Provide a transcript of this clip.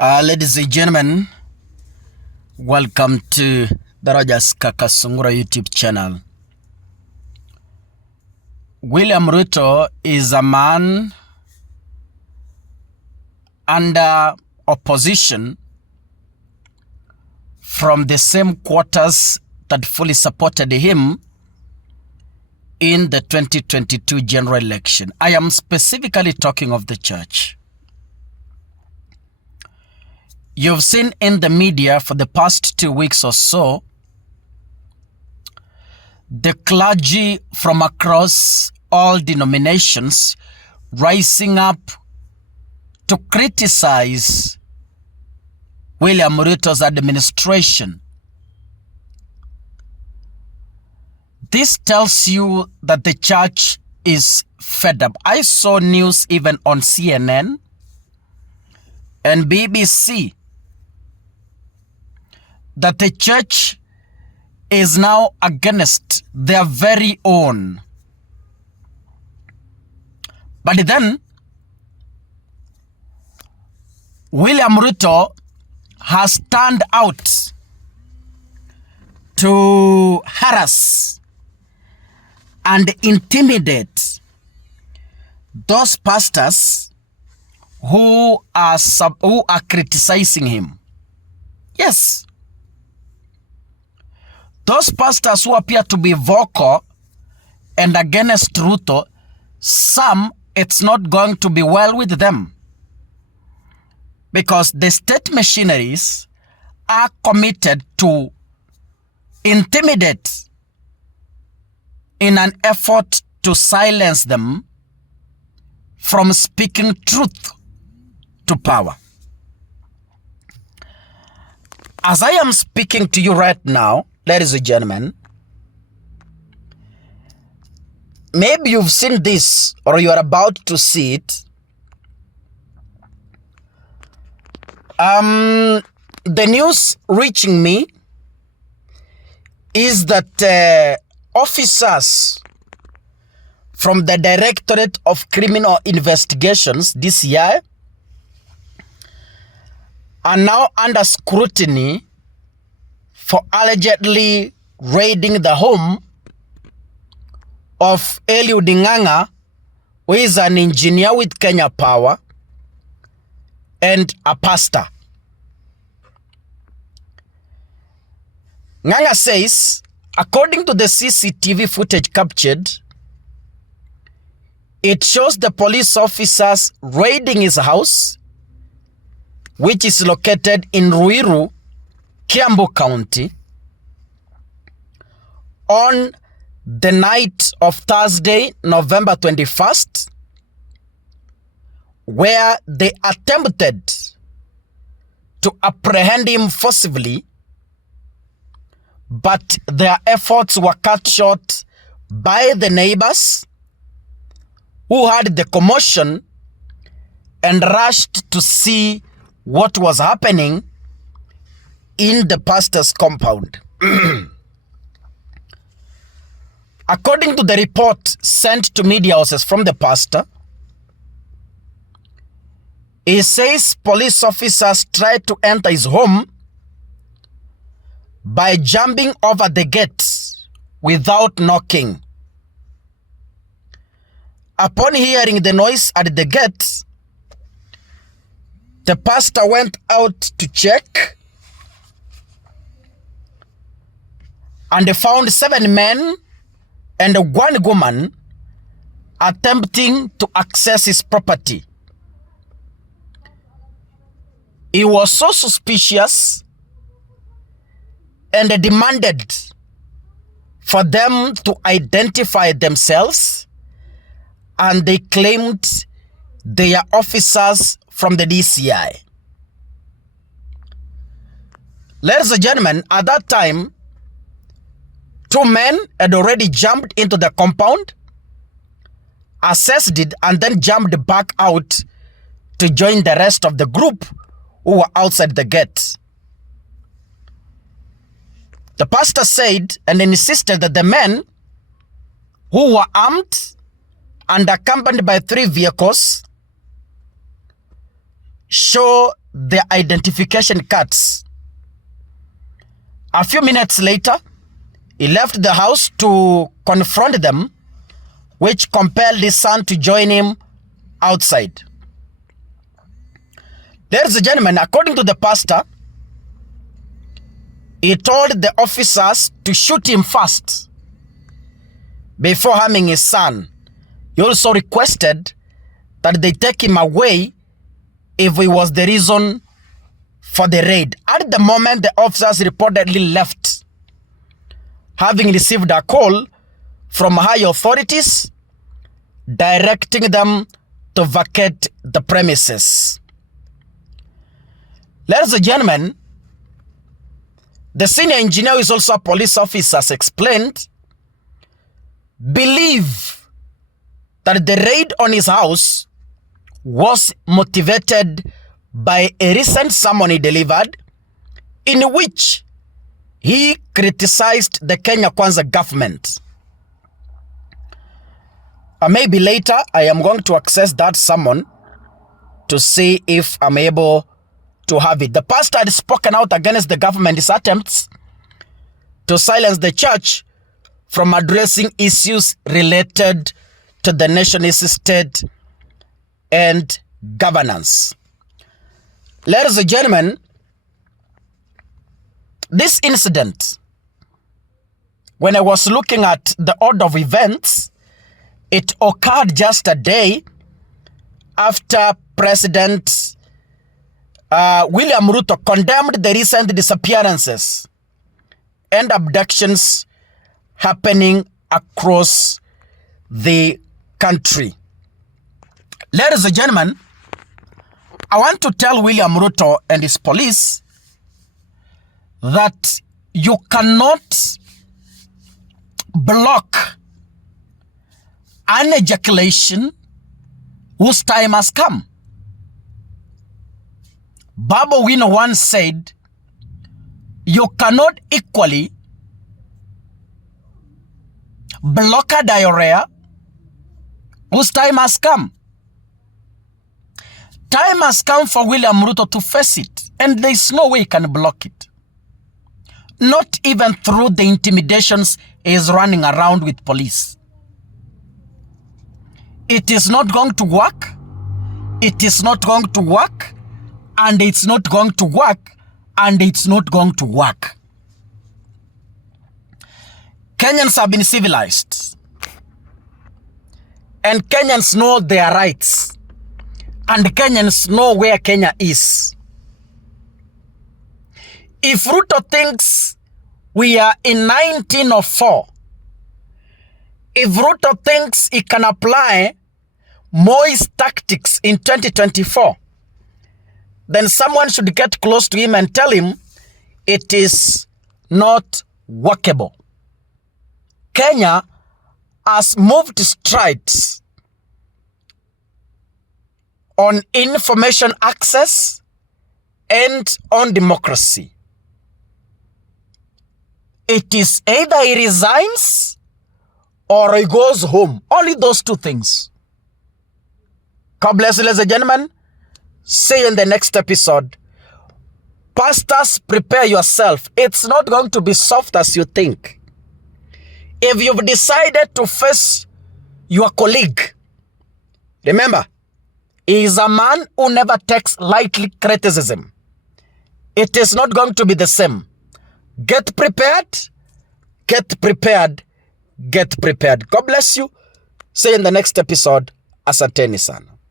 Ladies and gentlemen, welcome to the Kakasungura YouTube channel. William Ruto is a man under opposition from the same quarters that fully supported him in the 2022 general election. I am specifically talking of the church. You've seen in the media for the past 2 weeks or so, the clergy from across all denominations rising up to criticize William Ruto's administration. This tells you that the church is fed up. I saw news even on CNN and BBC that the church is now against their very own. But then, William Ruto has turned out to harass and intimidate those pastors who are criticizing him. Yes. Those pastors who appear to be vocal and against Ruto, some, it's not going to be well with them. Because the state machineries are committed to intimidate in an effort to silence them from speaking truth to power. As I am speaking to you right now, ladies and gentlemen, maybe you've seen this or you are about to see it. The news reaching me is that officers from the Directorate of Criminal Investigations, DCI, are now under scrutiny for allegedly raiding the home of Eliud Ng'ang'a, who is an engineer with Kenya Power and a pastor. Ng'ang'a says, according to the CCTV footage captured, it shows the police officers raiding his house, which is located in Ruiru, Kiambu County, on the night of Thursday, November 21st, where they attempted to apprehend him forcibly, but their efforts were cut short by the neighbors who heard the commotion and rushed to see what was happening in the pastor's compound. According to the report sent to media houses from the pastor, he says police officers tried to enter his home by jumping over the gates without knocking. Upon hearing the noise at the gates, the pastor went out to check and found 7 men and 1 woman attempting to access his property. He was so suspicious and demanded for them to identify themselves, and they claimed they are officers from the DCI. Ladies and gentlemen, at that time, 2 men had already jumped into the compound, assessed it, and then jumped back out to join the rest of the group who were outside the gate. The pastor said and insisted that the men who were armed and accompanied by 3 vehicles show their identification cards. A few minutes later, he left the house to confront them, which compelled his son to join him outside. Ladies and gentlemen, according to the pastor, he told the officers to shoot him first before harming his son. He also requested that they take him away if he was the reason for the raid. At the moment, the officers reportedly left, having received a call from high authorities directing them to vacate the premises. Ladies and gentlemen, the senior engineer, who is also a police officer, has explained, believe that the raid on his house was motivated by a recent sermon he delivered, in which he criticized the Kenya Kwanza government. Maybe later I am going to access that sermon to see if I'm able to have it. The pastor had spoken out against the government's attempts to silence the church from addressing issues related to the nation's state and governance. Ladies and gentlemen, this incident, when I was looking at the order of events, it occurred just a day after President William Ruto condemned the recent disappearances and abductions happening across the country. Ladies and gentlemen, I want to tell William Ruto and his police that you cannot block an ejaculation whose time has come. Baba Wino once said, you cannot equally block a diarrhea whose time has come. Time has come for William Ruto to face it, and there is no way he can block it. Not even through the intimidations he is running around with police. It is not going to work. It is not going to work. And it's not going to work. And it's not going to work. Kenyans have been civilized. And Kenyans know their rights. And Kenyans know where Kenya is. If Ruto thinks we are in 1904, if Ruto thinks he can apply Moi's tactics in 2024, then someone should get close to him and tell him it is not workable. Kenya has moved strides on information access and on democracy. It is either he resigns or he goes home. Only those two things. God bless you, ladies and gentlemen. See you in the next episode. Pastors, prepare yourself. It's not going to be soft as you think. If you've decided to face your colleague, remember, he is a man who never takes lightly criticism. It is not going to be the same. Get prepared. Get prepared. Get prepared. God bless you. See you in the next episode. Asanteni sana.